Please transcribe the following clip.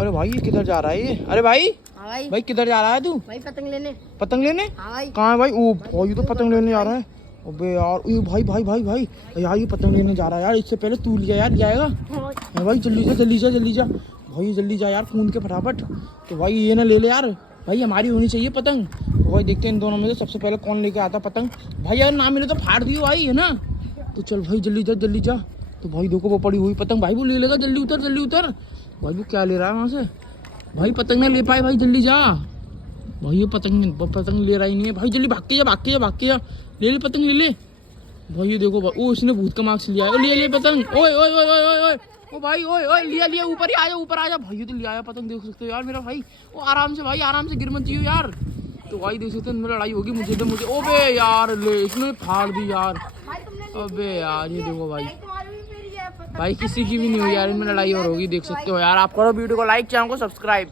अरे भाई ये किधर जा रहा है ये? अरे भाई हाँ भाई। भाई किधर जा रहा है तू? भाई पतंग लेने। पतंग लेने? हाँ भाई। कहाँ है भाई? ओ भाई ये तो पतंग लेने जा रहा है। अबे यार ये भाई भाई भाई भाई यार ये पतंग लेने जा रहा है यार। इससे पहले तू लिया यार, लिया आएगा? हाँ भाई जल्दी जा जल्दी जा जल्दी जा भाई, जल्दी जा यार कूद के फटाफट। तो भाई ये ना ले ले यार, भाई हमारी होनी चाहिए पतंग। तो भाई देखते हैं इन दोनों में से सबसे पहले कौन लेके आता पतंग। भाई यार ना मिले तो फाड़ दियो भाई, है ना? तो चल भाई जल्दी जा जल्दी जा। तो भाई देखो वो पड़ी हुई पतंग, भाई वो ले लेगा, जल्दी उतर जल्दी उतर। भाई वो क्या ले रहा है वहाँ से? भाई पतंग ना ले पाए भाई, जल्दी जा भाई। ये पतंग ले रहा ही नहीं है भाई, जल्दी भाग के जा भाग के जा भाग के जा। ले ले पतंग ले ले भाई। ये देखो भाई, ओ इसने भूत का मार्क्स लिया है। ले ले पतंग। ओए ओए ओए ओए ओए ओए ओ भाई ओए ओए लिया लिया, ऊपर ही आ जा ऊपर आ जा भाई। ये तो लिया आया पतंग, देख सकते हो यार मेरा भाई। ओ आराम से भाई, आराम से गिर मत जियो यार। तो भाई देख सकते हो इनमें लड़ाई होगी, मुझे तो मुझे ओबे यार ले इसमें फाड़ दी यार। अबे यार ये देखो भाई, भाई किसी की भी नहीं हुई यार, इनमें लड़ाई और होगी देख सकते हो यार। आप करो वीडियो को लाइक, चैनल को सब्सक्राइब।